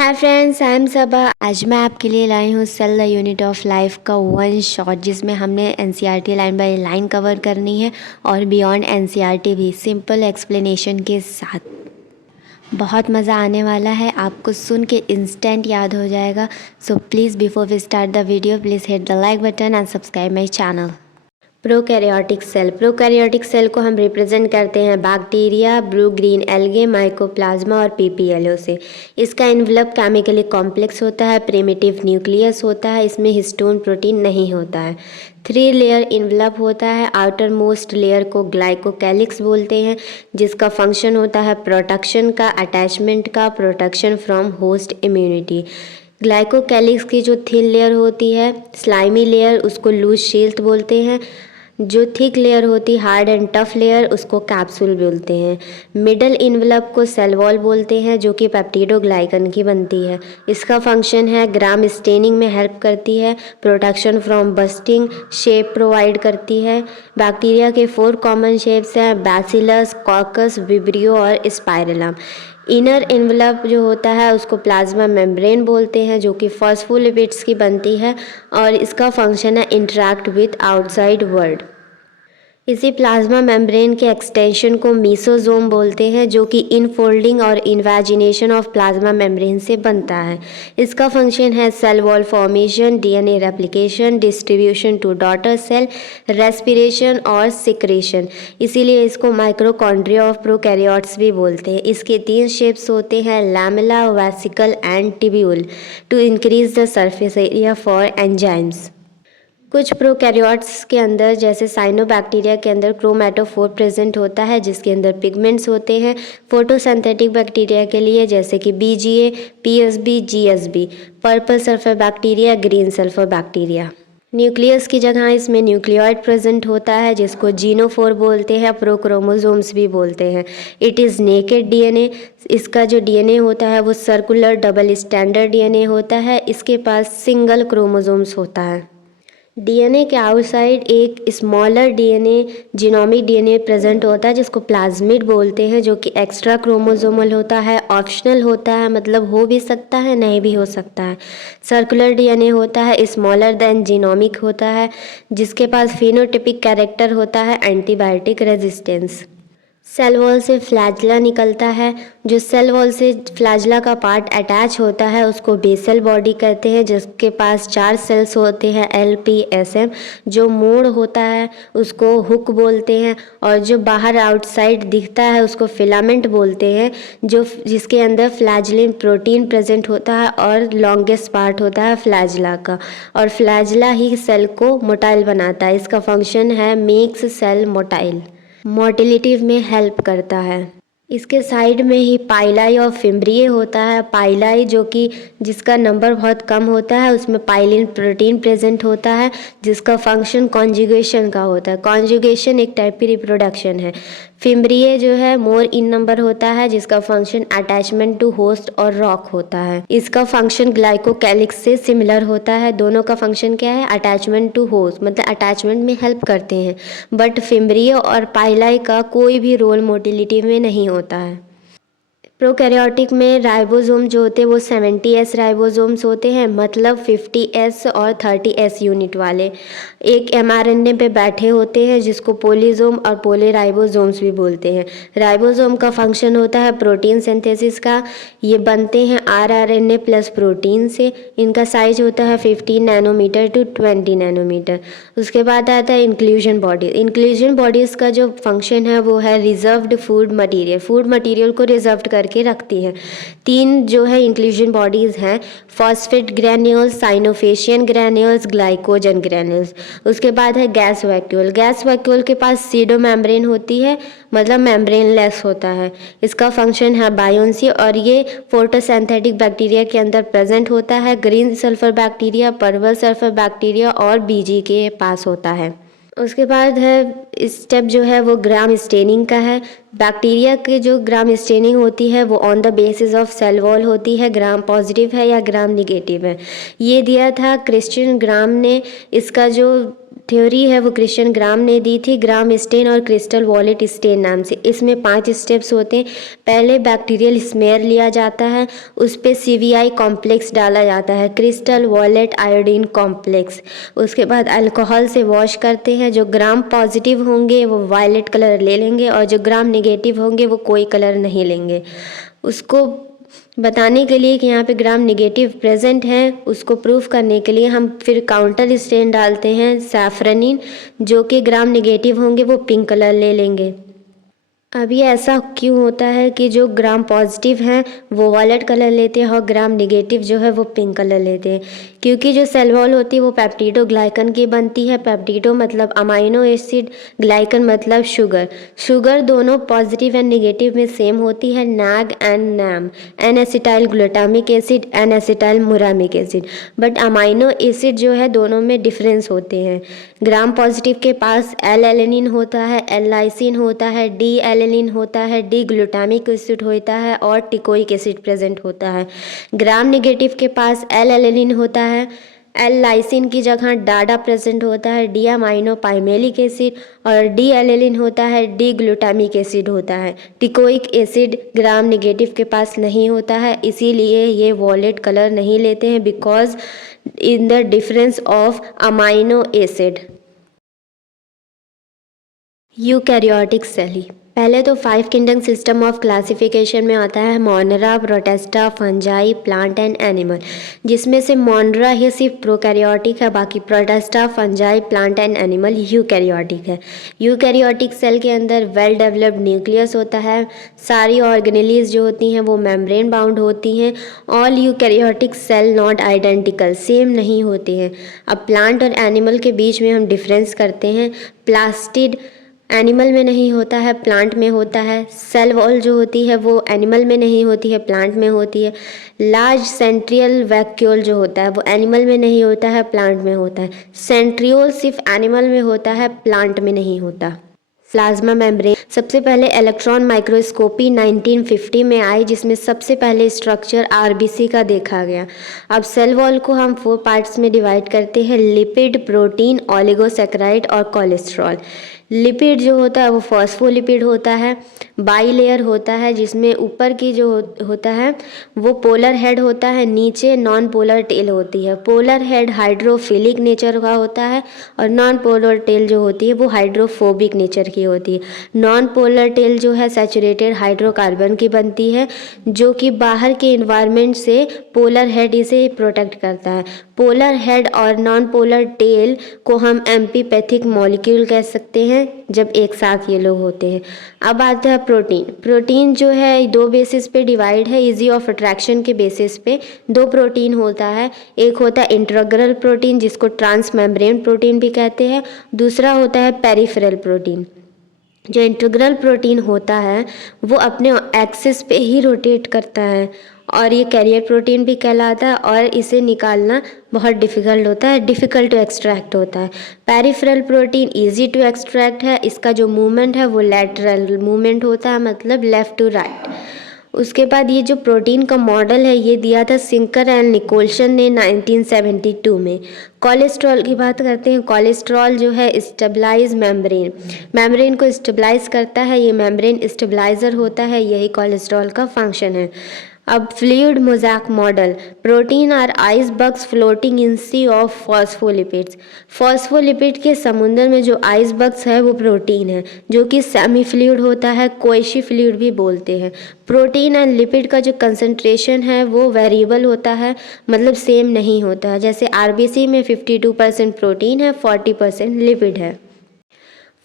Hi friends, I am सबा। आज मैं आपके लिए लाई हूँ cell the unit of life का वन शॉट, जिसमें हमने NCERT line by line cover करनी है और बियॉन्ड एनसीईआरटी भी सिंपल एक्सप्लेनेशन के साथ। बहुत मज़ा आने वाला है, आपको सुन के इंस्टेंट याद हो जाएगा। So please before we start the video please hit the like button and subscribe my channel. Prokaryotic cell को हम रिप्रेजेंट करते हैं bacteria, blue green algae, mycoplasma और पीपीएलओ से। इसका इन्वलप केमिकली कॉम्प्लेक्स होता है, प्रिमिटिव न्यूक्लियस होता है, इसमें हिस्टोन प्रोटीन नहीं होता है। 3 लेयर इन्वलप होता है। आउटर मोस्ट लेयर को ग्लाइकोकैलिक्स बोलते हैं, जिसका फंक्शन होता है प्रोटेक्शन का, अटैचमेंट का, protection from host immunity. Glycocalyx की जो थिन लेयर होती है, स्लाइमी लेयर, उसको लूज शील्ड बोलते हैं। जो थिक लेयर होती है, हार्ड एंड टफ लेयर, उसको कैप्सूल बोलते हैं। मिडल इन्वलप को सेल वॉल बोलते हैं, जो कि पेप्टिडोग्लाइकन की बनती है। इसका फंक्शन है ग्राम स्टेनिंग में हेल्प करती है, protection from bursting, shape provide करती है। बैक्टीरिया के 4 कॉमन शेप्स हैं, बैसिलस, कॉकस, विब्रियो और स्पाइरलम। इनर इन्वलप जो होता है उसको प्लाज्मा मेम्ब्रेन बोलते हैं, जो कि फॉस्फोलिपिड्स की बनती है और इसका फंक्शन है इंटरैक्ट विथ आउटसाइड वर्ल्ड। इसी प्लाज्मा मेम्ब्रेन के एक्सटेंशन को मीसोजोम बोलते हैं, जो कि इनफोल्डिंग और इन्वेजिनेशन ऑफ प्लाज्मा मेम्ब्रेन से बनता है। इसका फंक्शन है cell wall formation, DNA replication, distribution to daughter cell, respiration और सिक्रेशन। इसीलिए इसको माइक्रोकॉन्ड्रिया ऑफ प्रोकैरियोट्स भी बोलते हैं। इसके 3 शेप्स होते हैं, lamella, vesicle and tubule, to increase the surface area for enzymes. कुछ प्रोकैरियोट्स के अंदर, जैसे साइनोबैक्टीरिया के अंदर क्रोमैटोफोर प्रेजेंट होता है, जिसके अंदर पिगमेंट्स होते हैं। फोटोसिंथेटिक बैक्टीरिया के लिए जैसे कि BGA, PSB, GSB. Purple sulphur bacteria, green sulphur bacteria. Nucleus की जगह इसमें न्यूक्लियोइड प्रेजेंट होता है, जिसको जीनोफोर बोलते हैं, प्रोक्रोमोसोम्स भी बोलते हैं। It is naked DNA. इसका जो डीएनए होता है वो सर्कुलर डबल स्टैंडर्ड डीएनए होता है। इसके पास सिंगल क्रोमोसोम्स होता है। डीएनए के आउटसाइड एक smaller DNA, genomic DNA present होता है, जिसको प्लाज्मिड बोलते हैं, जो कि एक्स्ट्रा क्रोमोसोमल होता है, ऑप्शनल होता है, मतलब हो भी सकता है नहीं भी हो सकता है। सर्कुलर डीएनए होता है, स्मॉलर देन जीनोमिक होता है, जिसके पास फिनोटिपिक कैरेक्टर होता है, एंटीबायोटिक रेजिस्टेंस। सेल वॉल से फ्लैजला निकलता है। जो सेल वॉल से फ्लैजला का पार्ट अटैच होता है उसको बेसल बॉडी कहते हैं, जिसके पास 4 सेल्स होते हैं, LPSM। जो मोड़ होता है उसको हुक बोलते हैं, और जो बाहर आउटसाइड दिखता है उसको फिलामेंट बोलते हैं, जिसके अंदर फ्लैजलिन प्रोटीन प्रेजेंट होता है और लॉन्गेस्ट पार्ट होता है फ्लैजला का, और फ्लैजला ही सेल को मोटाइल बनाता है। इसका फंक्शन है मेक्स सेल मोटाइल, मोटिलिटी में हेल्प करता है। इसके साइड में ही पाइलाई और फिम्ब्रिए होता है। पाइलाई जो कि जिसका नंबर बहुत कम होता है, उसमें पाइलिन प्रोटीन प्रेजेंट होता है, जिसका फंक्शन कॉन्जुगेशन का होता है। कॉन्जुगेशन एक टाइप की रिप्रोडक्शन है। फिम्ब्रिए जो है मोर इन नंबर होता है, जिसका फंक्शन अटैचमेंट टू होस्ट और रॉक होता है। इसका फंक्शन ग्लाइकोकैलिक्स से सिमिलर होता है। दोनों का फंक्शन क्या है? अटैचमेंट टू होस्ट, मतलब अटैचमेंट में हेल्प करते हैं। बट फिम्ब्रिए और पाइलाई का कोई भी रोल मोटिलिटी में नहीं होता है। प्रोकैरियोटिक में राइबोसोम जो होते हैं वो 70S राइबोसोम्स होते हैं, मतलब 50S और 30S यूनिट वाले। एक mRNA पे बैठे होते हैं, जिसको पोलीसोम और पोलीराइबोसोम्स भी बोलते हैं। राइबोसोम का फंक्शन होता है प्रोटीन सिंथेसिस का। ये बनते हैं rRNA प्लस प्रोटीन से। इनका साइज होता है 15 नैनोमीटर टू 20 नैनोमीटर। उसके बाद आता है इंक्लूजन बॉडी। इंक्लूजन बॉडीज़ का जो फंक्शन है वो है reserved food material. Food material को रिजर्व करके रखती है। 3 जो है इंक्लूजन बॉडीज़ हैं, phosphate granules, cyanophycean granules, glycogen granules. उसके बाद है गैस वैक्यूल। गैस वैक्यूल के पास सीडो मेम्ब्रेन होती है, मतलब मेम्ब्रेनलेस होता है। इसका फंक्शन है बायोन्सी, और ये फोटोसिंथेटिक बैक्टीरिया के अंदर प्रेजेंट होता है। Green sulphur bacteria, purple sulphur bacteria और बीजी के पास होता है। उसके बाद है स्टेप जो है वो ग्राम स्टेनिंग का है। बैक्टीरिया के जो ग्राम स्टेनिंग होती है वो on the basis of cell wall होती है, ग्राम पॉजिटिव है या ग्राम निगेटिव है। ये दिया था क्रिश्चियन ग्राम ने। इसका जो थ्योरी है वो क्रिश्चियन ग्राम ने दी थी, ग्राम स्टेन और क्रिस्टल वॉलेट स्टेन नाम से। इसमें 5 स्टेप्स होते हैं। पहले बैक्टीरियल स्मेयर लिया जाता है, उस पर CVI कॉम्प्लेक्स डाला जाता है, क्रिस्टल वॉलेट आयोडीन कॉम्प्लेक्स। उसके बाद अल्कोहल से वॉश करते हैं। जो ग्राम पॉजिटिव होंगे वो वायलेट कलर ले लेंगे और जो ग्राम नेगेटिव होंगे वो कोई कलर नहीं लेंगे। उसको बताने के लिए कि यहाँ पे ग्राम नेगेटिव प्रेजेंट है, उसको प्रूफ करने के लिए हम फिर काउंटर स्टेन डालते हैं सैफरनिन। जो कि ग्राम नेगेटिव होंगे वो पिंक कलर ले लेंगे। अब ये ऐसा क्यों होता है कि जो ग्राम पॉजिटिव हैं वो वायलेट कलर लेते हैं और ग्राम नेगेटिव जो है वो पिंक कलर लेते हैं? क्योंकि जो सेल वॉल होती है वो पेप्टिडो ग्लाइकन की बनती है। पेप्टिडो मतलब अमाइनो एसिड, ग्लाइकन मतलब शुगर। शुगर दोनों पॉजिटिव एंड नेगेटिव में सेम होती है, NAG and NAM, N acetyl glutamic acid, N acetyl muramic acid. But amino acid जो है दोनों में डिफरेंस होते हैं। ग्राम पॉजिटिव के पास एल एलेनिन होता है, एल लाइसिन होता है, डी एलेनिन होता है, डी ग्लूटामिक एसिड होता है और टिकोइक एसिड प्रेजेंट होता है। ग्राम नेगेटिव के पास एल एलेनिन होता है, एल लाइसिन की जगह डाडा प्रेजेंट होता है, डी अमाइनो पाइमेलिक एसिड, और डी एलेनिन होता है, डी ग्लूटामिक एसिड होता है। टिकोइक एसिड ग्राम नेगेटिव के पास नहीं होता है, इसीलिए ये वॉलेट कलर नहीं लेते हैं, because in the difference of amino acid. Eukaryotic cell. पहले तो 5 किंगडम सिस्टम ऑफ क्लासिफिकेशन में आता है मोनरा, Protista, fungi, plant and animal, जिसमें से मोनरा ही सिर्फ प्रोकैरियोटिक है, बाकी Protista, fungi, plant and animal eukaryotic है। यूकैरियोटिक सेल के अंदर वेल डेवलप्ड न्यूक्लियस होता है। सारी ऑर्गेनेलीज जो होती हैं वो मेम्ब्रेन बाउंड होती हैं। All eukaryotic cell not identical, same नहीं होते हैं। अब प्लांट और एनिमल के बीच में हम डिफरेंस करते हैं। प्लास्टिड एनिमल में नहीं होता है, प्लांट में होता है। सेल वॉल जो होती है वो एनिमल में नहीं होती है, प्लांट में होती है। लार्ज सेंट्रियल वैक्यूल जो होता है वो एनिमल में नहीं होता है, प्लांट में होता है। सेंट्रियोल सिर्फ एनिमल में होता है, प्लांट में नहीं होता। Plasma membrane. सबसे पहले इलेक्ट्रॉन माइक्रोस्कोपी 1950 में आई, जिसमें सबसे पहले स्ट्रक्चर RBC का देखा गया। अब सेल वॉल को हम 4 पार्ट्स में डिवाइड करते हैं, लिपिड, प्रोटीन, ओलिगोसैकेराइड और कोलेस्ट्रॉल। लिपिड जो होता है वो फॉस्फोलिपिड होता है, बाई लेयर होता है, जिसमें ऊपर की जो होता है वो पोलर हेड होता है, नीचे नॉन पोलर टेल होती है। पोलर हेड हाइड्रोफिलिक नेचर का होता है और नॉन पोलर टेल जो होती है वो हाइड्रोफोबिक नेचर की होती है। नॉन पोलर टेल जो है सैचुरेटेड हाइड्रोकार्बन की बनती है, जो कि बाहर के इन्वायरमेंट से पोलर हेड इसे प्रोटेक्ट करता है। पोलर हेड और नॉन पोलर टेल को हम एम्पीपैथिक मॉलिक्यूल कह सकते हैं जब एक साथ ये लोग होते हैं। अब आता है प्रोटीन। प्रोटीन जो है 2 बेसिस पे डिवाइड है, इजी ऑफ अट्रैक्शन के बेसिस पे 2 प्रोटीन होता है। एक होता है इंट्राग्रल प्रोटीन, जिसको ट्रांस मेम्ब्रेन प्रोटीन भी कहते हैं। दूसरा होता है पेरिफेरल प्रोटीन। जो इंटीग्रल प्रोटीन होता है वो अपने एक्सिस पे ही रोटेट करता है और ये कैरियर प्रोटीन भी कहलाता है और इसे निकालना बहुत डिफ़िकल्ट होता है, डिफ़िकल्ट टू एक्सट्रैक्ट होता है। Peripheral protein easy to extract है, इसका जो मूवमेंट है वो लैटरल मूवमेंट होता है, मतलब लेफ़्ट टू राइट। उसके बाद ये जो प्रोटीन का मॉडल है ये दिया था सिंकर एंड निकोलसन ने 1972 में। कोलेस्ट्रॉल की बात करते हैं। कोलेस्ट्रॉल जो है स्टेबलाइज मेम्ब्रेन को स्टेबलाइज करता है, ये मेम्ब्रेन स्टेबलाइजर होता है, यही कोलेस्ट्रॉल का फंक्शन है। अब fluid mosaic model. Protein are icebergs floating in sea of phospholipids. Phospholipid के समुद्र में जो आइस बग्स है वो प्रोटीन है, जो कि सेमी फ्लूइड होता है, कोइशी फ्लूइड भी बोलते हैं। प्रोटीन एंड लिपिड का जो कंसंट्रेशन है वो वेरिएबल होता है, मतलब सेम नहीं होता है। जैसे RBC में 52% प्रोटीन है, 40% लिपिड है।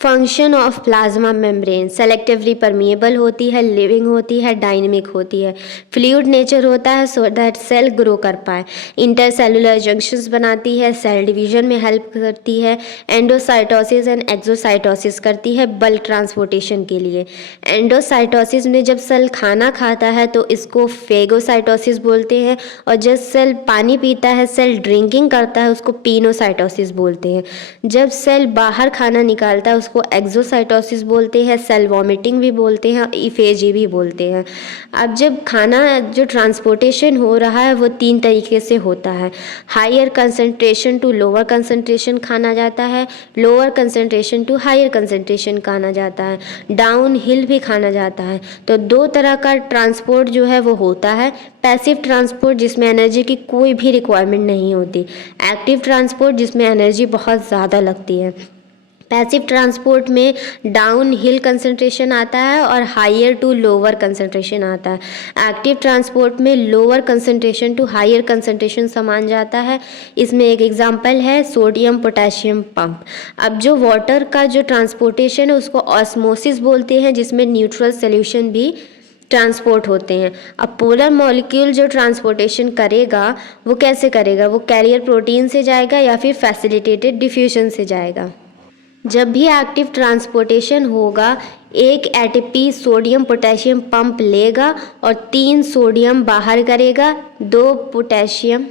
Function of plasma membrane. Selectively permeable होती है, लिविंग होती है, डायनेमिक होती है, फ्लूइड नेचर होता है सो दैट सेल ग्रो कर पाए, इंटरसेलुलर जंक्शंस बनाती है, सेल डिवीजन में हेल्प करती है, एंडोसाइटोसिस एंड एक्सोसाइटोसिस करती है बल्क ट्रांसपोर्टेशन के लिए। एंडोसाइटोसिस में जब सेल खाना खाता है तो इसको फेगोसाइटोसिस बोलते हैं, और जब सेल पानी पीता है, सेल ड्रिंकिंग करता है, उसको पिनोसाइटोसिस बोलते हैं। जब सेल बाहर खाना निकालता है उसको एक्सोसाइटोसिस बोलते हैं, सेल वॉमिटिंग भी बोलते हैं, इफेजी भी बोलते हैं। अब जब खाना जो ट्रांसपोर्टेशन हो रहा है वो 3 तरीके से होता है। Higher concentration to lower concentration खाना जाता है, lower concentration to higher concentration खाना जाता है, डाउन हिल भी खाना जाता है। तो 2 तरह का ट्रांसपोर्ट जो है वो होता है। पैसिव ट्रांसपोर्ट जिसमें एनर्जी की कोई भी रिक्वायरमेंट नहीं होती, एक्टिव ट्रांसपोर्ट जिसमें एनर्जी बहुत ज़्यादा लगती है। पैसिव ट्रांसपोर्ट में डाउन हिल कंसंट्रेशन आता है और हायर टू लोअर कंसंट्रेशन आता है। एक्टिव ट्रांसपोर्ट में lower concentration to higher concentration समान जाता है। इसमें एक एग्जांपल है सोडियम पोटेशियम पंप। अब जो वाटर का जो ट्रांसपोर्टेशन है उसको ऑस्मोसिस बोलते हैं, जिसमें न्यूट्रल सोल्यूशन भी ट्रांसपोर्ट होते हैं। अब पोलर मॉलिक्यूल जो ट्रांसपोर्टेशन करेगा वो कैसे करेगा, वो कैरियर प्रोटीन से जाएगा या फिर फैसिलिटेटेड डिफ्यूजन से जाएगा। जब भी एक्टिव ट्रांसपोर्टेशन होगा, एक एटीपी सोडियम पोटेशियम पंप लेगा और 3 सोडियम बाहर करेगा, 2 पोटेशियम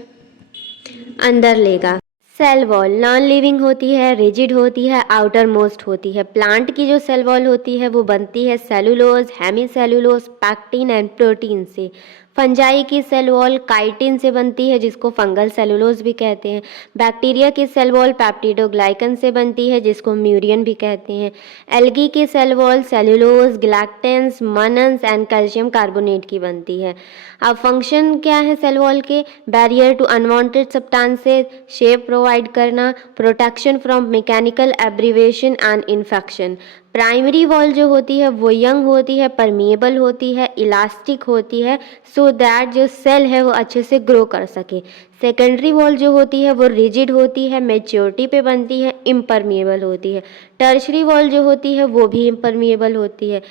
अंदर लेगा। सेल वॉल नॉन लिविंग होती है, रिजिड होती है, आउटर मोस्ट होती है। प्लांट की जो सेल वॉल होती है वो बनती है cellulose, hemicellulose, pectin and protein से। फंजाई की सेल वॉल काइटिन से बनती है, जिसको फंगल सेलुलोज भी कहते हैं। बैक्टीरिया की सेल वॉल पेप्टिडोग्लाइकन से बनती है, जिसको म्यूरियन भी कहते हैं। एल्गी की cell wall cellulose, galactans, mannans and calcium carbonate की बनती है। अब फंक्शन क्या है सेल वॉल के? Barrier to unwanted substances, shape provide करना, protection from mechanical abbreviation and infection. Primary wall जो होती है वो यंग होती है, परमिएबल होती है, इलास्टिक होती है, सो दैट जो सेल है वो अच्छे से ग्रो कर सके। सेकेंडरी वॉल जो होती है वो रिजिड होती है, मैच्योरिटी पे बनती है, इम्परमिएबल होती है। टर्शरी वॉल जो होती है वो भी इम्परमिएबल होती है।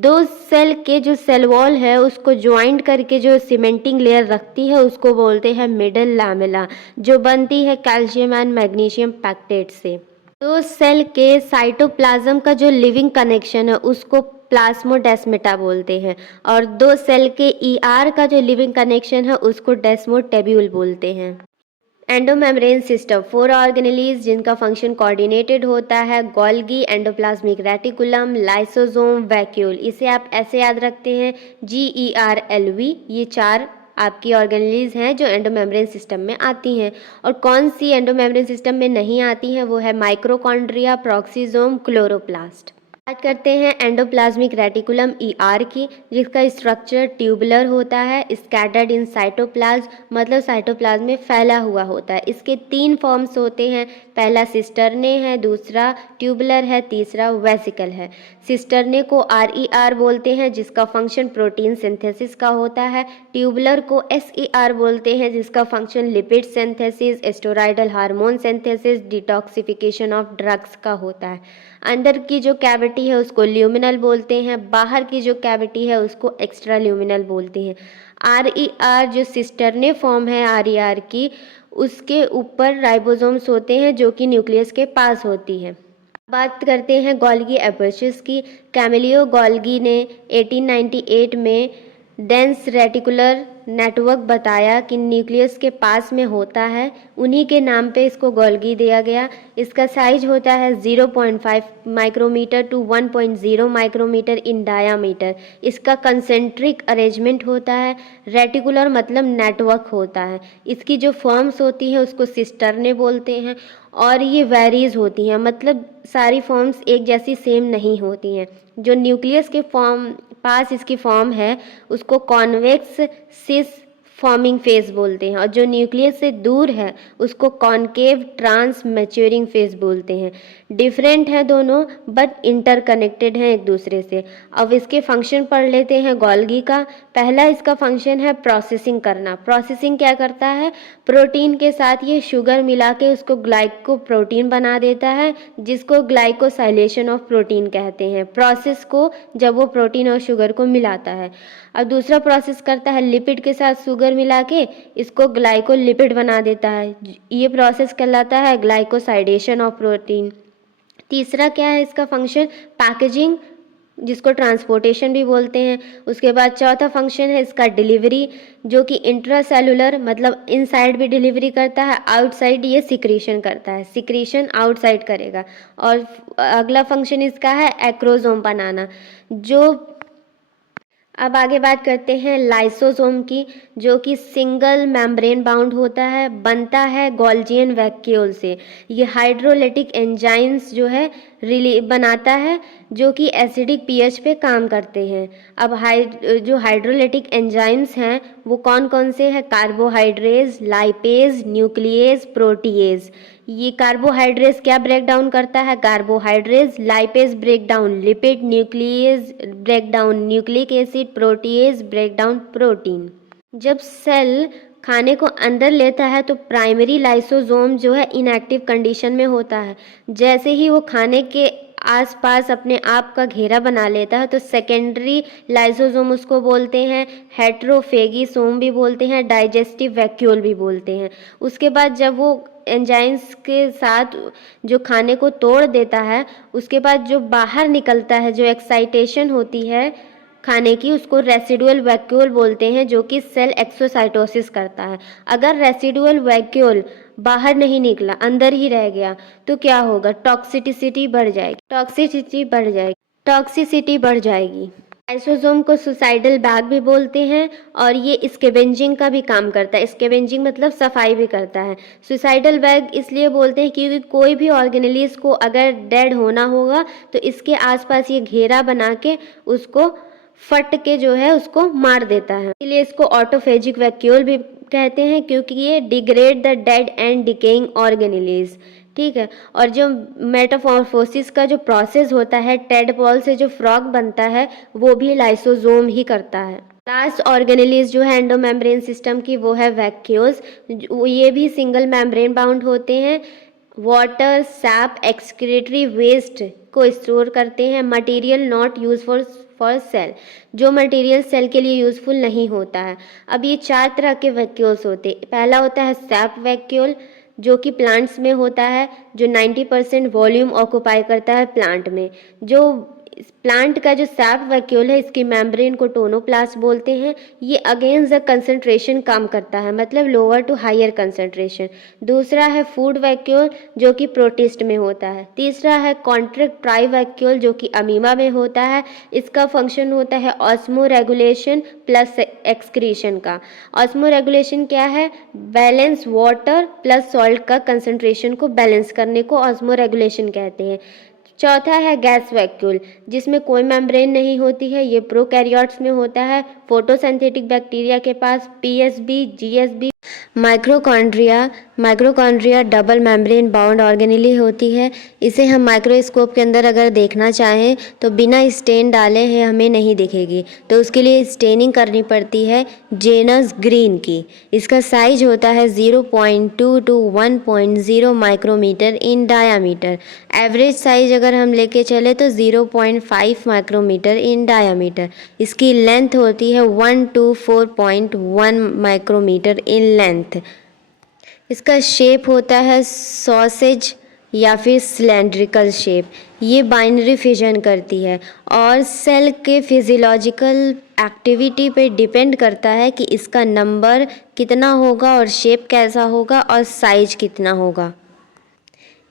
2 सेल के जो सेल वॉल है उसको ज्वाइंट करके जो सीमेंटिंग लेयर रखती है उसको बोलते हैं मिडल लैमेला, जो बनती है कैल्शियम एंड मैग्नीशियम पैक्टेट से। 2 सेल के साइटोप्लाज्म का जो लिविंग कनेक्शन है उसको प्लाज्मोडेस्माटा बोलते हैं, और 2 सेल के ईआर का जो लिविंग कनेक्शन है उसको डेस्मोटेब्यूल बोलते हैं। एंडोमेम्ब्रेन सिस्टम 4 ऑर्गेनेलीज जिनका फंक्शन कोऑर्डिनेटेड होता है। Golgi, endoplasmic reticulum, lysosome, vacuole. इसे आप ऐसे याद रखते हैं GERLV। ये 4 आपकी ऑर्गेनेलीज हैं जो एंडोमेम्ब्रेन सिस्टम में आती हैं। और कौन सी एंडोमेम्ब्रेन सिस्टम में नहीं आती हैं, वो है माइक्रोकॉन्ड्रिया, प्रोक्सीजोम, क्लोरोप्लास्ट। बात करते हैं एंडोप्लाज्मिक रेटिकुलम ER की, जिसका स्ट्रक्चर ट्यूबुलर होता है, स्कैटर्ड इन साइटोप्लाज्म, मतलब साइटोप्लाज्म में फैला हुआ होता है। इसके 3 फॉर्म्स होते हैं, पहला सिस्टर्ने है, दूसरा ट्यूबुलर है, तीसरा वेसिकल है। सिस्टर्ने को RER बोलते हैं, जिसका फंक्शन प्रोटीन सिंथेसिस का होता है। ट्यूबुलर को SER बोलते हैं, जिसका function lipid synthesis, steroidal hormone synthesis, detoxification of drugs का होता है। अंदर की जो कैविटी है उसको ल्यूमिनल बोलते हैं, बाहर की जो कैविटी है उसको एक्स्ट्रा ल्यूमिनल बोलते हैं। RER जो सिस्टर्ने फॉर्म है RER की, उसके ऊपर राइबोसोम्स होते हैं जो कि न्यूक्लियस के पास होती है। बात करते हैं गोल्गी अपर्चर्स की। कैमिलियो गोल्गी ने 1898 में डेंस रेटिकुलर नेटवर्क बताया कि न्यूक्लियस के पास में होता है, उन्हीं के नाम पे इसको गोल्गी दिया गया। इसका साइज होता है 0.5 micrometre to 1.0 micrometre in diameter. इसका कंसेंट्रिक अरेंजमेंट होता है। रेटिकुलर मतलब नेटवर्क होता है। इसकी जो फॉर्म्स होती हैं उसको सिस्टर्ने बोलते हैं, और ये वेरीज होती हैं, मतलब सारी फॉर्म्स एक जैसी सेम नहीं होती हैं। जो न्यूक्लियस के पास इसकी फॉर्म है उसको कॉन्वेक्स सिस फॉर्मिंग फेज बोलते हैं, और जो न्यूक्लियस से दूर है उसको कॉनकेव ट्रांस मैच्योरिंग फेज बोलते हैं। डिफरेंट है दोनों बट इंटरकनेक्टेड हैं एक दूसरे से। अब इसके फंक्शन पढ़ लेते हैं गोल्गी का। पहला इसका फंक्शन है प्रोसेसिंग करना। प्रोसेसिंग क्या करता है? प्रोटीन के साथ ये शुगर मिला के उसको ग्लाइकोप्रोटीन बना देता है, जिसको ग्लाइकोसाइलेशन ऑफ प्रोटीन कहते हैं, प्रोसेस को जब वो प्रोटीन और शुगर को मिलाता है। अब दूसरा प्रोसेस करता है लिपिड के साथ शुगर मिला के इसको ग्लाइकोलिपिड बना देता है, ये प्रोसेस कहलाता है ग्लाइकोसाइडेशन ऑफ प्रोटीन। तीसरा क्या है इसका फंक्शन? पैकेजिंग जिसको ट्रांसपोर्टेशन भी बोलते हैं। उसके बाद चौथा फंक्शन है इसका डिलीवरी, जो कि इंट्रासेलुलर मतलब इनसाइड भी डिलीवरी करता है, आउटसाइड ये सिक्रीशन करता है, सिक्रीशन आउटसाइड करेगा। और अगला फंक्शन इसका है एक्रोसोम बनाना। जो अब आगे बात करते हैं लाइसोसोम की, जो कि सिंगल मेम्ब्रेन बाउंड होता है, बनता है गोल्जियन वैक्यूल से। ये हाइड्रोलिटिक एंजाइम्स जो है बनाता है, जो कि एसिडिक पीएच पे काम करते हैं। अब जो हाइड्रोलिटिक एंजाइम्स हैं वो कौन कौन से हैं? Carbohydrase, lipase, nuclease, protease. ये कार्बोहाइड्रेज क्या ब्रेक डाउन करता है? Carbohydrase, lipase break down lipid, nuclease break down nucleic acid, protease break down protein. जब सेल खाने को अंदर लेता है तो प्राइमरी लाइसोसोम जो है इनएक्टिव कंडीशन में होता है। जैसे ही वो खाने के आसपास अपने आप का घेरा बना लेता है तो सेकेंडरी लाइसोसोम उसको बोलते हैं हेट्रोफेगिसोम भी बोलते हैं, डाइजेस्टिव वैक्यूल भी बोलते हैं। उसके बाद जब वो एंजाइम्स के साथ जो खाने को तोड़ देता है, उसके बाद जो बाहर निकलता है, जो एक्साइटेशन होती है खाने की, उसको रेसिडुअल वैक्यूल बोलते हैं, जो कि सेल एक्सोसाइटोसिस करता है। अगर रेसिडुअल वैक्यूल बाहर नहीं निकला, अंदर ही रह गया, तो क्या होगा? टॉक्सिसिटी बढ़ जाएगी, टॉक्सिसिटी बढ़ जाएगी। लाइसोसोम को सुसाइडल बैग भी बोलते हैं और ये स्कैवेंजिंग का भी काम करता है। स्कैवेंजिंग मतलब सफाई भी करता है। सुसाइडल बैग इसलिए बोलते हैं क्योंकि कोई भी ऑर्गेनेलिस को अगर डेड होना होगा तो इसके आसपास ये घेरा बना के उसको फट के जो है उसको मार देता है। इसलिए इसको ऑटोफेजिक वैक्यूल भी कहते हैं, क्योंकि ये degrade the dead and decaying organelles. ठीक है। और जो मेटामॉर्फोसिस का जो प्रोसेस होता है, टेडपॉल से जो फ्रॉग बनता है, वो भी लाइसोसोम ही करता है। लास्ट ऑर्गेनेलिस जो है एंडोमेम्ब्रेन सिस्टम की, वो है वैक्यूल्स। ये भी सिंगल मेम्ब्रेन बाउंड होते हैं। वाटर, सैप, एक्सक्रीटरी वेस्ट को स्टोर करते हैं। Material not use for sale, जो मटेरियल सेल के लिए यूजफुल नहीं होता है। अब ये 4 तरह के वैक्यूल्स होते हैं। पहला होता है सैप वैक्यूल, जो कि प्लांट्स में होता है, जो 90% वॉल्यूम ऑक्यूपाई करता है प्लांट में। जो प्लांट का जो सैप वैक्यूल है, इसकी मेम्ब्रेन को टोनोप्लास्ट बोलते हैं। ये अगेंस्ट द कंसंट्रेशन काम करता है, मतलब लोअर टू हायर कंसंट्रेशन। दूसरा है फूड वैक्यूल, जो कि प्रोटिस्ट में होता है। तीसरा है कॉन्ट्रैक्ट ट्राई वैक्यूल, जो कि अमीबा में होता है। इसका फंक्शन होता है ऑस्मो रेगुलेशन प्लस एक्सक्रीशन का। ऑस्मो रेगुलेशन क्या है? बैलेंस वाटर प्लस सॉल्ट का कंसंट्रेशन को बैलेंस करने को ऑस्मो रेगुलेशन कहते हैं। चौथा है गैस वैक्यूल, जिसमें कोई मेम्ब्रेन नहीं होती है। ये प्रोकैरियोट्स में होता है। फोटोसिंथेटिक बैक्टीरिया के पास PSB, GSB, mitochondria double membrane bound organelle होती है। इसे हम माइक्रोस्कोप के अंदर अगर देखना चाहें तो बिना स्टेन डाले हैं हमें नहीं दिखेगी, तो उसके लिए स्टेनिंग करनी पड़ती है जेनस ग्रीन की। इसका साइज होता है 0.2 to 1.0 micrometre in diameter. Average size अगर हम लेके चले तो 0.5 माइक्रोमीटर इन डायामीटर। इसकी लेंथ होती है 1 to 4.1 माइक्रोमीटर इन लेंथ। इसका शेप होता है सॉसेज या फिर सिलेंड्रिकल शेप। ये बाइनरी फिजन करती है और सेल के फिजियोलॉजिकल एक्टिविटी पे डिपेंड करता है कि इसका नंबर कितना होगा और शेप कैसा होगा और साइज कितना होगा।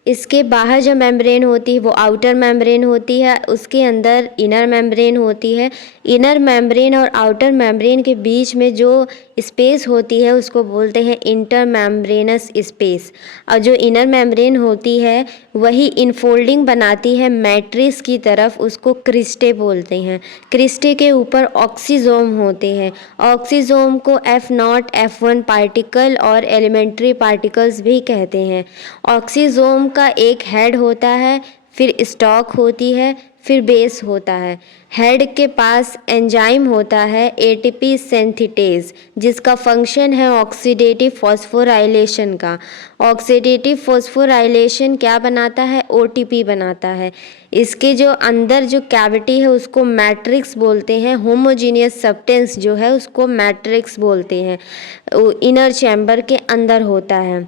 इसके बाहर जो मेम्ब्रेन होती है वो आउटर मेम्ब्रेन होती है, उसके अंदर इनर मेम्ब्रेन होती है। इनर मेम्ब्रेन और आउटर मेम्ब्रेन के बीच में जो स्पेस होती है उसको बोलते हैं इंटर मेम्ब्रेनस स्पेस। और जो इनर मेम्ब्रेन होती है वही इनफोल्डिंग बनाती है मैट्रिक्स की तरफ, उसको क्रिस्टे बोलते हैं। क्रिस्टे के ऊपर ऑक्सीजोम होते हैं। ऑक्सीजोम को F0, F1 पार्टिकल और एलिमेंट्री पार्टिकल्स भी कहते हैं। ऑक्सीजोम का एक हेड होता है, फिर स्टॉक होती है, फिर बेस होता है। हेड के पास एंजाइम होता है एटीपी सिंथेटेज, जिसका फंक्शन है ऑक्सीडेटिव फॉस्फोराइलेशन का। ऑक्सीडेटिव फॉस्फोराइलेशन क्या बनाता है? ओटीपी बनाता है। इसके जो अंदर जो कैविटी है उसको मैट्रिक्स बोलते हैं। होमोजीनियस सब्सटेंस जो है उसको मैट्रिक्स बोलते हैं। इनर चैम्बर के अंदर होता है।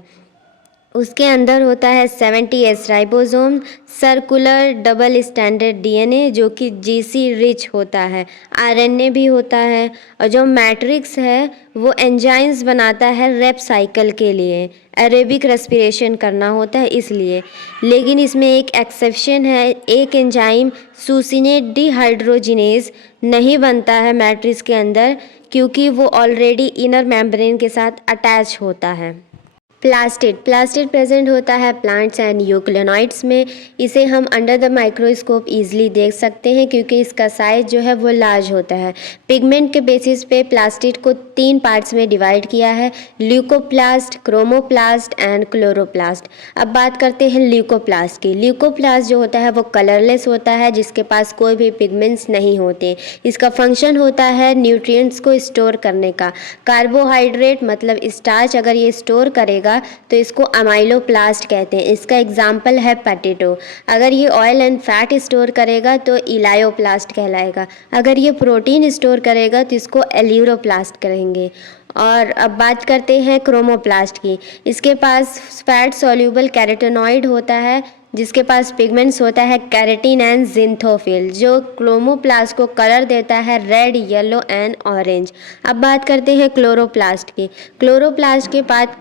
उसके अंदर होता है 70S ribosome, circular double standard DNA जो कि जीसी रिच होता है, आरएनए भी होता है, और जो मैट्रिक्स है वो एंजाइम्स बनाता है रेप साइकिल के लिए, एरेबिक रेस्पिरेशन करना होता है इसलिए। लेकिन इसमें एक एक्सेप्शन है, एक एंजाइम सुसिनेट डिहाइड्रोजिनेज नहीं बनता है मैट्रिक्स के अंदर, क्योंकि वो ऑलरेडी इनर मेम्ब्रेन के साथ अटैच होता है। प्लास्टिड प्रेजेंट होता है प्लांट्स एंड यूक्लिनॉइड्स में। इसे हम अंडर द माइक्रोस्कोप ईजिली देख सकते हैं क्योंकि इसका साइज जो है वो लार्ज होता है। पिगमेंट के बेसिस पे प्लास्टिड को 3 पार्ट्स में डिवाइड किया है, ल्यूकोप्लास्ट, क्रोमोप्लास्ट एंड क्लोरोप्लास्ट। अब बात करते हैं ल्यूकोप्लास्ट की। ल्यूकोप्लास्ट जो होता है वो कलरलेस होता है, जिसके पास कोई भी पिगमेंट्स नहीं होते। इसका फंक्शन होता है न्यूट्रिएंट्स को स्टोर करने का। कार्बोहाइड्रेट मतलब स्टार्च अगर ये स्टोर करेगा तो इसको अमाइलोप्लास्ट कहते हैं। इसका एग्जाम्पल है पोटैटो। अगर ये ऑयल एंड फैट स्टोर करेगा तो इलायोप्लास्ट कहलाएगा। अगर ये प्रोटीन स्टोर करेगा तो इसको एल्यूरोप्लास्ट कहेंगे। और अब बात करते हैं क्रोमोप्लास्ट की। इसके पास फैट सॉल्यूबल कैरोटेनॉइड होता है, जिसके पास पिगमेंट्स होता है कैरेटिन एंड जिंथोफिल, जो क्रोमोप्लास्ट को कलर देता है रेड, येलो एंड ऑरेंज। अब बात करते हैं क्लोरोप्लास्ट की। क्लोरोप्लास्ट के पास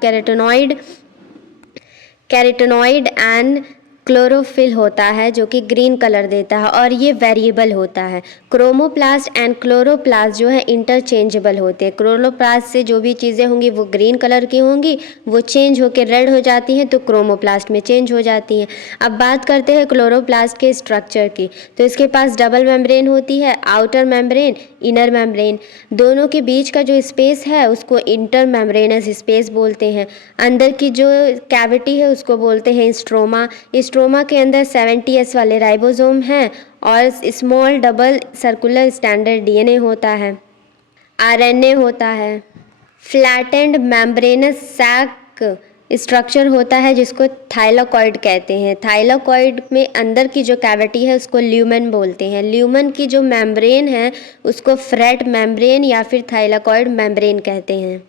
कैरेटेनॉइड एंड क्लोरोफिल होता है जो कि ग्रीन कलर देता है और ये वेरिएबल होता है। क्रोमोप्लास्ट एंड क्लोरोप्लास्ट जो है इंटरचेंजेबल होते हैं। क्लोरोप्लास्ट से जो भी चीज़ें होंगी वो ग्रीन कलर की होंगी, वो चेंज होकर रेड हो जाती हैं तो क्रोमोप्लास्ट में चेंज हो जाती हैं। अब बात करते हैं क्लोरोप्लास्ट के स्ट्रक्चर की। तो इसके पास डबल मेम्ब्रेन होती है, आउटर मेम्ब्रेन, इनर मेम्ब्रेन। दोनों के बीच का जो स्पेस है उसको इंटर मेम्ब्रेनस स्पेस बोलते हैं। अंदर की जो कैविटी है उसको बोलते हैं स्ट्रोमा। स्ट्रोमा के अंदर 70S वाले राइबोसोम हैं और small double circular standard DNA होता है, आरएनए होता है, फ्लैटेंड मेम्ब्रेनस सैक स्ट्रक्चर होता है जिसको थाइलाकॉइड कहते हैं। थाइलाकॉइड में अंदर की जो कैविटी है उसको ल्यूमेन बोलते हैं। ल्यूमेन की जो मेम्ब्रेन है उसको फ्रेट मेम्ब्रेन या फिर थाइलाकॉइड मेम्ब्रेन कहते हैं।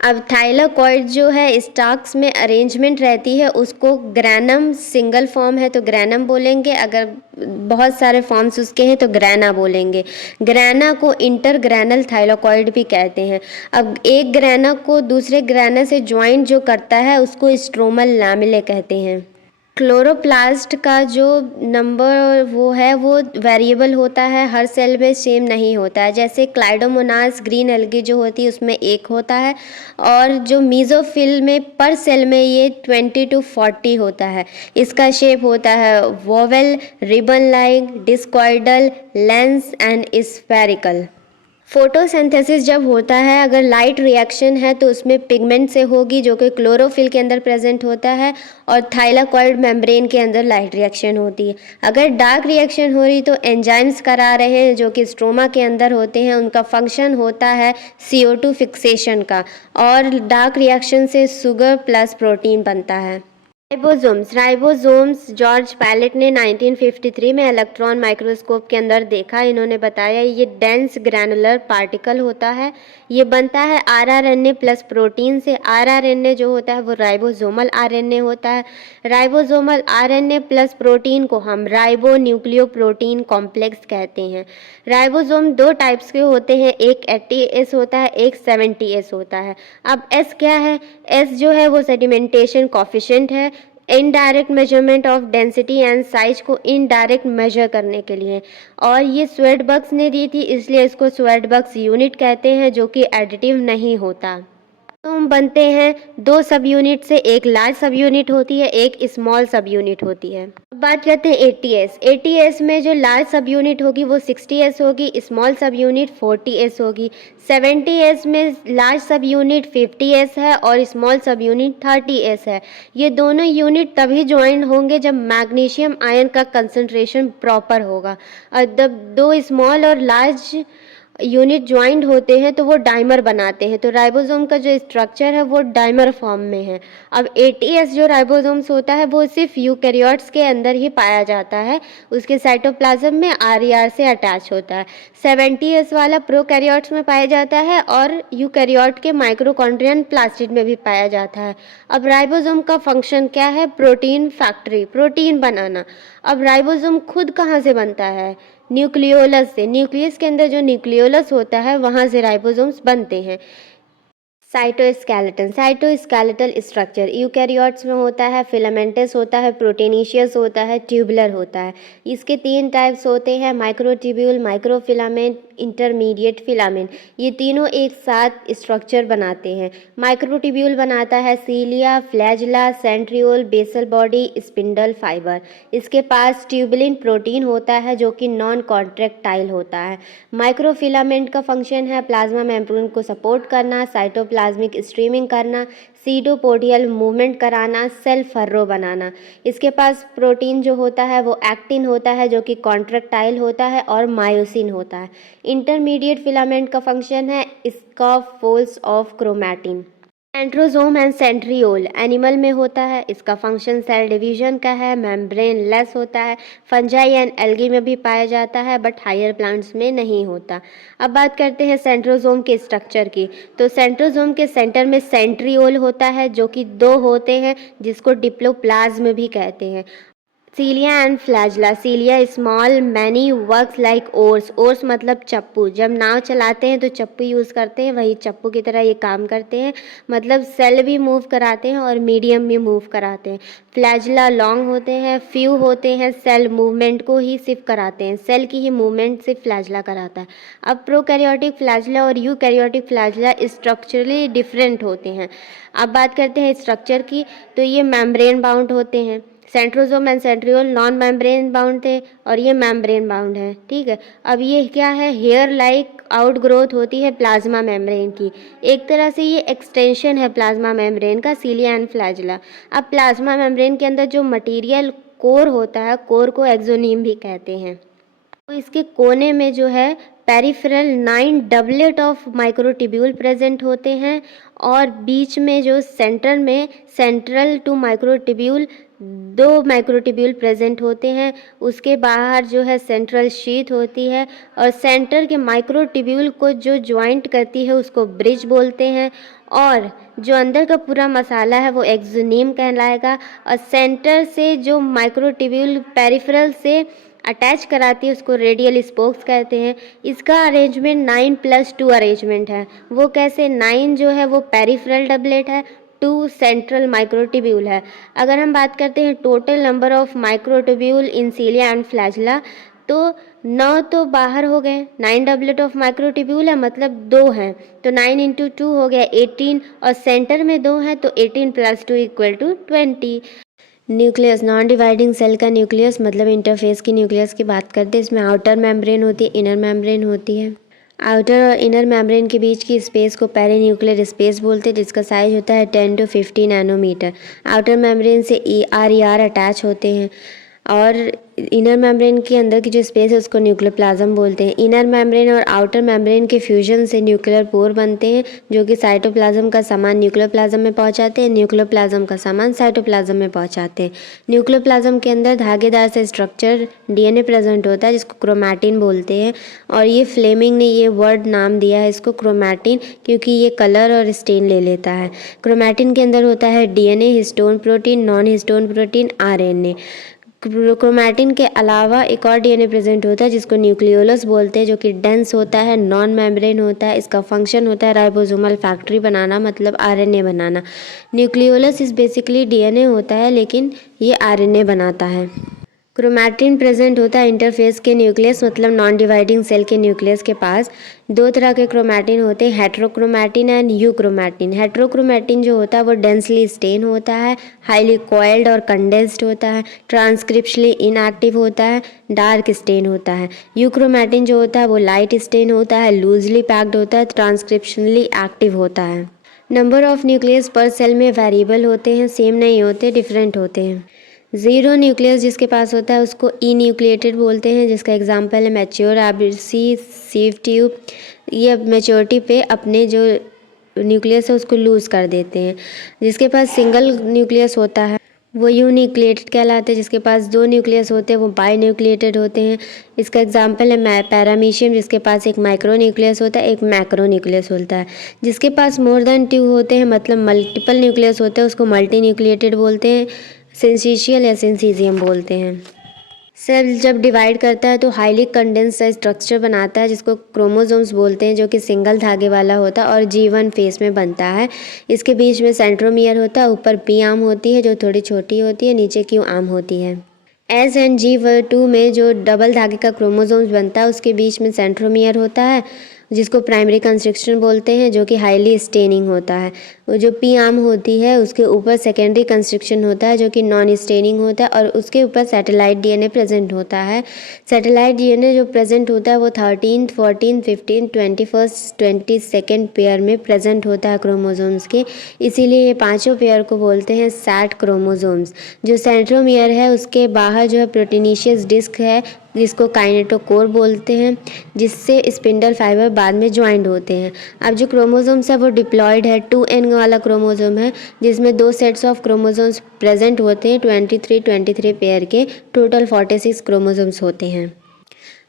अब थाइलाकॉइड जो है स्टाक्स में अरेंजमेंट रहती है, उसको ग्रैनम, सिंगल फॉर्म है तो ग्रैनम बोलेंगे, अगर बहुत सारे फॉर्म्स उसके हैं तो ग्रैना बोलेंगे। ग्रैना को इंटरग्रैनल थाइलाकॉइड भी कहते हैं। अब एक ग्रैना को दूसरे ग्रैना से ज्वाइंट जो करता है उसको स्ट्रोमल लैमेले कहते हैं। क्लोरोप्लास्ट का जो नंबर वो है वो वेरिएबल होता है, हर सेल में सेम नहीं होता है। जैसे क्लाइडोमोनास ग्रीन एल्गी जो होती है उसमें 1 होता है और जो मीज़ोफिल में पर सेल में ये 20 to 40 होता है। इसका शेप होता है vowel, ribbon like, discoidal, lens and spherical. Photosynthesis जब होता है, अगर लाइट रिएक्शन है तो उसमें पिगमेंट से होगी जो कि क्लोरोफिल के अंदर प्रेजेंट होता है, और थाइलाकॉइड मेम्ब्रेन के अंदर लाइट रिएक्शन होती है। अगर डार्क रिएक्शन हो रही तो एंजाइम्स करा रहे हैं जो कि स्ट्रोमा के अंदर होते हैं, उनका फंक्शन होता है CO2 फिक्सेशन का, और डार्क रिएक्शन से शुगर प्लस प्रोटीन बनता है। राइबोसोम्स जॉर्ज पैलेट ने 1953 में इलेक्ट्रॉन माइक्रोस्कोप के अंदर देखा। इन्होंने बताया ये डेंस ग्रैनुलर पार्टिकल होता है। ये बनता है आरआरएनए प्लस प्रोटीन से। आरआरएनए जो होता है वो राइबोसोमल आरएनए होता है। राइबोसोमल आरएनए प्लस प्रोटीन को हम राइबो न्यूक्लियोप्रोटीन कॉम्प्लेक्स कहते हैं। राइबोसोम 2 टाइप्स के होते हैं, एक 80S होता है, एक 70S होता है। अब S क्या है? S जो है वो सेडिमेंटेशन कॉफिशिएंट है, indirect measurement of density and size को इनडायरेक्ट मेजर करने के लिए, और ये स्वेटबर्ग्स ने दी थी इसलिए इसको स्वेटबर्ग्स यूनिट कहते हैं, जो कि एडिटिव नहीं होता। तो बनते हैं 2 सब यूनिट से, एक लार्ज सब यूनिट होती है, एक स्मॉल सब यूनिट होती है। बात करते हैं 80S। 80S में जो लार्ज सब यूनिट होगी वो 60S होगी, स्मॉल सब यूनिट 40S होगी। 70S में लार्ज सब यूनिट 50S है और स्मॉल सब यूनिट 30S है। ये दोनों यूनिट तभी ज्वाइन होंगे जब मैग्नीशियम आयन का कंसंट्रेशन प्रॉपर होगा। और जब 2 स्मॉल और लार्ज यूनिट ज्वाइंट होते हैं तो वो डाइमर बनाते हैं। तो राइबोसोम का जो स्ट्रक्चर है वो डाइमर फॉर्म में है। अब 80S जो राइबोसोम्स होता है वो सिर्फ यूकैरियोट्स के अंदर ही पाया जाता है, उसके साइटोप्लाज्म में RER से अटैच होता है। 70S वाला प्रोकैरियोट्स में पाया जाता है और यूकैरियोट के माइक्रोकॉन्ड्रियन प्लास्टिड में भी पाया जाता है। अब राइबोसोम का फंक्शन क्या है? प्रोटीन फैक्ट्री, प्रोटीन बनाना। अब राइबोसोम खुद कहाँ से बनता है? न्यूक्लियोलस से। न्यूक्लियस के अंदर जो न्यूक्लियोलस होता है वहाँ से राइबोसोम्स बनते हैं। साइटोस्केलेटन, साइटोस्केलेटल स्ट्रक्चर यूकैरियोट्स में होता है, फिलामेंटस होता है, प्रोटीनेशियस होता है, ट्यूबुलर होता है। इसके 3 टाइप्स होते हैं, माइक्रोट्यूब्यूल, माइक्रोफिलामेंट, इंटरमीडिएट फिलामेंट। ये तीनों एक साथ स्ट्रक्चर बनाते हैं। माइक्रोट्यूब्यूल बनाता है cilia, flagella, centriole, basal body, spindle fibre. इसके पास ट्यूबुलिन प्रोटीन होता है जो कि नॉन कॉन्ट्रैक्टाइल होता है। माइक्रोफिलामेंट का फंक्शन है प्लाज्मा मेम्ब्रेन को सपोर्ट करना, साइटोप्लाज्मिक स्ट्रीमिंग करना, सीडोपोडियल मूवमेंट कराना, सेल फर्रो बनाना। इसके पास प्रोटीन जो होता है वो एक्टिन होता है जो कि कॉन्ट्रैक्टाइल होता है और मायोसिन होता है। इंटरमीडिएट फिलामेंट का फंक्शन है scaffolds of chromatin. Centrosome and centriole animal में होता है, इसका फंक्शन सेल डिवीजन का है, मेम्ब्रेन लेस होता है। फंजाई एंड एल्गी में भी पाया जाता है बट हायर प्लांट्स में नहीं होता। अब बात करते हैं सेंट्रोसोम के स्ट्रक्चर की। तो सेंट्रोसोम के सेंटर में सेंट्रियोल होता है जो कि 2 होते हैं, जिसको डिप्लोप्लाज्म भी कहते हैं। Cilia and flagella, cilia small many works like oars, oars मतलब चप्पू। जब नाव चलाते हैं तो चप्पू यूज़ करते हैं, वही चप्पू की तरह ये काम करते हैं, मतलब सेल भी मूव कराते हैं और मीडियम भी मूव कराते हैं। फ्लैजिला लॉन्ग होते हैं, फ्यू होते हैं, सेल मूवमेंट को ही सिर्फ कराते हैं, सेल की ही मूवमेंट सिर्फ फ्लैजिला कराता है। अब प्रोकैरियोटिक फ्लैजिला और यूकैरियोटिक फ्लैजिला स्ट्रक्चरली डिफरेंट होते हैं। अब बात करते हैं स्ट्रक्चर की, तो ये मेम्ब्रेन बाउंड होते हैं। Centrosome and centriole non membrane bound थे और ये मेम्ब्रेन बाउंड है, ठीक है। अब ये क्या है? हेयर लाइक आउट ग्रोथ होती है प्लाज्मा मेम्ब्रेन की, एक तरह से ये एक्सटेंशन है प्लाज्मा मेम्ब्रेन का, सीलिया एंड फ्लैजिला। अब प्लाज्मा मेम्ब्रेन के अंदर जो मटेरियल कोर होता है, कोर को एक्सोनीम भी कहते हैं। तो इसके कोने में जो है peripheral 9 doublet of microtubule present होते हैं और बीच में जो सेंटर में central two microtubule 2 microtubule present होते हैं। उसके बाहर जो है सेंट्रल शीथ होती है और सेंटर के माइक्रोट्यूब्यूल को जो ज्वाइंट करती है उसको ब्रिज बोलते हैं और जो अंदर का पूरा मसाला है वो एक्सोनीम कहलाएगा। और सेंटर से जो माइक्रोट्यूब्यूल पेरिफेरल से अटैच कराती है उसको रेडियल स्पोक्स कहते हैं। इसका अरेंजमेंट 9+2 अरेंजमेंट है। वो कैसे? 9 जो है वो पेरिफेरल डबलेट है, 2 सेंट्रल माइक्रोट्यूब्यूल है। अगर हम बात करते हैं total number of microtubule in सीलिया and flagella, तो 9 तो बाहर हो गए, 9 डबलेट ऑफ माइक्रोट्यूब्यूल है मतलब 2 हैं, तो 9 × 2 हो गया 18 और सेंटर में 2 हैं तो 18 + 2 = 20। न्यूक्लियस, नॉन डिवाइडिंग सेल का न्यूक्लियस मतलब इंटरफेस की न्यूक्लियस की बात करते हैं। इसमें आउटर मेम्ब्रेन होती है, इनर मेम्ब्रेन होती है। आउटर और इनर मेम्ब्रेन के बीच की स्पेस को पेरीन्यूक्लियर स्पेस बोलते हैं, जिसका साइज होता है 10 to 50 नैनोमीटर। आउटर मेम्ब्रेन से RER अटैच होते हैं और इनर मेम्ब्रेन के अंदर की जो स्पेस है उसको न्यूक्लियोप्लाज्म बोलते हैं। इनर मेम्ब्रेन और आउटर मेम्ब्रेन के फ्यूजन से न्यूक्लियर पोर बनते हैं जो कि साइटोप्लाज्म का सामान न्यूक्लियोप्लाज्म में पहुंचाते हैं, न्यूक्लियोप्लाज्म का सामान साइटोप्लाज्म में पहुंचाते हैं। न्यूक्लियोप्लाज्म के अंदर धागेदार से स्ट्रक्चर DNA प्रेजेंट होता है जिसको क्रोमैटिन बोलते हैं और ये फ्लेमिंग ने ये वर्ड नाम दिया है इसको क्रोमैटिन क्योंकि ये कलर और स्टेन ले लेता है। क्रोमैटिन के अंदर होता है DNA, histone protein, non histone protein, RNA। Chromatin के अलावा एक और DNA प्रेजेंट होता है जिसको न्यूक्लियोलस बोलते हैं जो कि डेंस होता है, नॉन मेम्ब्रेन होता है। इसका फंक्शन होता है राइबोसोमल फैक्ट्री बनाना मतलब RNA बनाना। न्यूक्लियोलस इस बेसिकली DNA होता है लेकिन ये RNA बनाता है। क्रोमैटिन प्रेजेंट होता है इंटरफेस के न्यूक्लियस मतलब नॉन डिवाइडिंग सेल के न्यूक्लियस के पास। 2 तरह के क्रोमैटिन होते हैं, हेट्रोक्रोमैटिन एंड यूक्रोमैटिन। हेट्रोक्रोमैटिन जो होता है वो डेंसली स्टेन होता है, हाईली कॉइल्ड और कंडेंस्ड होता है, ट्रांसक्रिप्शनली इनएक्टिव होता है, डार्क स्टेन होता है। यूक्रोमैटिन जो होता है वो लाइट स्टेन होता है, लूजली पैक्ड होता है, ट्रांसक्रिप्शनली एक्टिव होता है। नंबर ऑफ न्यूक्लियस पर सेल में वेरिएबल होते हैं, सेम नहीं होते, डिफरेंट होते हैं। ज़ीरो न्यूक्लियस जिसके पास होता है उसको इन्यूक्लिएटेड बोलते हैं, जिसका एग्जांपल है मैच्योर आरबीसी, सीव ट्यूब। ये मैच्योरिटी पे अपने जो न्यूक्लियस है उसको लूज़ कर देते हैं। जिसके पास सिंगल न्यूक्लियस होता है वो यूनिक्लिएटेड कहलाते हैं, जिसके पास दो न्यूक्लियस होते हैं वो बाई न्यूक्लिएटेड होते हैं। इसका एग्जांपल है पैरामीशियम, जिसके पास एक माइक्रो न्यूक्लियस होता है, एक मैक्रो न्यूक्लियस होता है। जिसके पास मोर देन टू होते हैं, मतलब मल्टीपल न्यूक्लियस होते हैं, उसको मल्टी न्यूक्लिएटेड बोलते हैं, सिंसीशियल या सिंसीजियम बोलते हैं। सेल जब डिवाइड करता है तो हाईली कंडेंस्ड स्ट्रक्चर बनाता है, जिसको क्रोमोसोम्स बोलते हैं, जो कि सिंगल धागे वाला होता है और G1 फेस में बनता है। इसके बीच में सेंट्रोमियर होता है, ऊपर पी आर्म होती है जो थोड़ी छोटी होती है, नीचे क्यू आर्म होती है। एस एंड G2 में जो डबल धागे का क्रोमोसोम्स बनता है उसके बीच में सेंट्रोमियर होता है, जिसको प्राइमरी कंस्ट्रक्शन बोलते हैं, जो कि हाईली स्टेनिंग होता है। वो जो पी आर्म होती है उसके ऊपर सेकेंडरी कंस्ट्रक्शन होता है, जो कि नॉन स्टेनिंग होता है, और उसके ऊपर सैटेलाइट डीएनए प्रेजेंट होता है। सैटेलाइट डीएनए जो प्रेजेंट होता है वो 13, 14, 15, 21, 22 पेयर में प्रेजेंट होता है क्रोमोसोम्स के। इसीलिए ये पांचों पेयर को बोलते हैं सैट क्रोमोसोम्स। जो सेंट्रोमियर है उसके बाहर जो है प्रोटीनिशियस डिस्क है, जिसको काइनेटोकोर बोलते हैं, जिससे स्पिंडल फाइबर बाद में ज्वाइंट होते हैं। अब जो क्रोमोसोम्स है वो डिप्लॉयड है, 2n वाला क्रोमोसोम है, जिसमें दो सेट्स ऑफ क्रोमोसोम्स प्रेजेंट होते हैं, 23 पेयर के। टोटल 46 क्रोमोसोम्स होते हैं।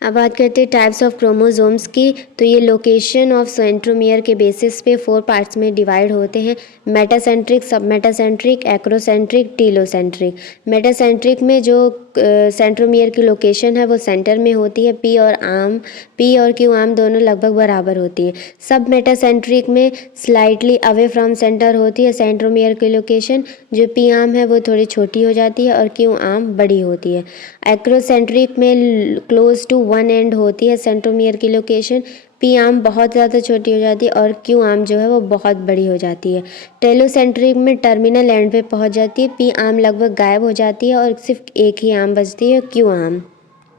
अब बात करते हैं टाइप्स ऑफ क्रोमोसोम्स की। तो ये लोकेशन ऑफ सेंट्रोमियर के बेसिस पे 4 पार्ट्स में डिवाइड होते हैं: मेटासेंट्रिक, सब मेटासेंट्रिक, एक्रोसेंट्रिक, टीलोसेंट्रिक। मेटासेंट्रिक में जो सेंट्रोमियर की लोकेशन है वो सेंटर में होती है। पी और क्यू आर्म दोनों लगभग बराबर होती है। सब मेटासेंट्रिक में स्लाइटली अवे फ्रॉम सेंटर होती है सेंट्रोमियर की लोकेशन। जो पी आर्म है वो थोड़ी छोटी हो जाती है और क्यू आर्म बड़ी होती है। एक्रोसेंट्रिक में क्लोज टू वन एंड होती है सेंट्रोमियर की लोकेशन। पी आर्म बहुत ज़्यादा छोटी हो जाती है और क्यू आर्म जो है वो बहुत बड़ी हो जाती है। टेलोसेंट्रिक में टर्मिनल एंड पे पहुंच जाती है, पी आर्म लगभग गायब हो जाती है और सिर्फ एक ही आर्म बचती है, क्यू आर्म।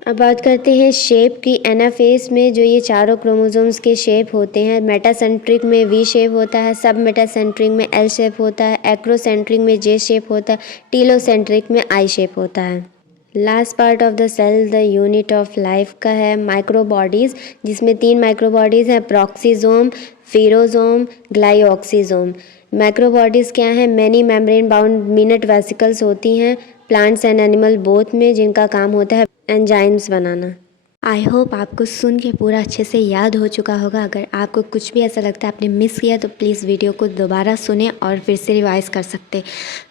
अब बात करते हैं शेप की। एनाफेस में जो ये चारों क्रोमोसोम्स के शेप होते हैं, मेटासेंट्रिक में वी शेप होता है, सब मेटासेंट्रिक में एल शेप होता है, एक्रोसेंट्रिक में जे शेप होता है, टीलोसेंट्रिक में आई शेप होता है। Last part of the cell the unit of life का है माइक्रोबॉडीज़, जिसमें 3 माइक्रोबॉडीज़ हैं: प्रॉक्सीजोम, फिरोजोम, ग्लाइऑक्सीजोम। माइक्रोबॉडीज़ क्या हैं? Many membrane bound minute vesicles होती हैं प्लांट्स एंड एनिमल बोथ में, जिनका काम होता है एंजाइम्स बनाना। आई होप आपको सुन के पूरा अच्छे से याद हो चुका होगा। अगर आपको कुछ भी ऐसा लगता है आपने मिस किया तो प्लीज़ वीडियो को दोबारा सुने और फिर से रिवाइज कर सकते।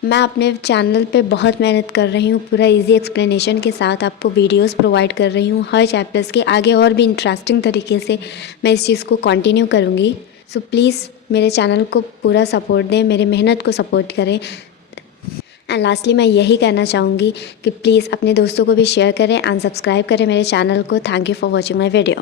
मैं अपने चैनल पे बहुत मेहनत कर रही हूँ, पूरा इजी एक्सप्लेनेशन के साथ आपको वीडियोस प्रोवाइड कर रही हूँ हर चैप्टर्स के। आगे और भी इंटरेस्टिंग तरीके से मैं इस चीज़ को कंटिन्यू करूँगी। सो प्लीज़ मेरे चैनल को पूरा सपोर्ट दें, मेरी मेहनत को सपोर्ट करें। एंड लास्टली मैं यही कहना चाहूँगी कि प्लीज़ अपने दोस्तों को भी शेयर करें एंड सब्सक्राइब करें मेरे चैनल को। Thank you for watching my video.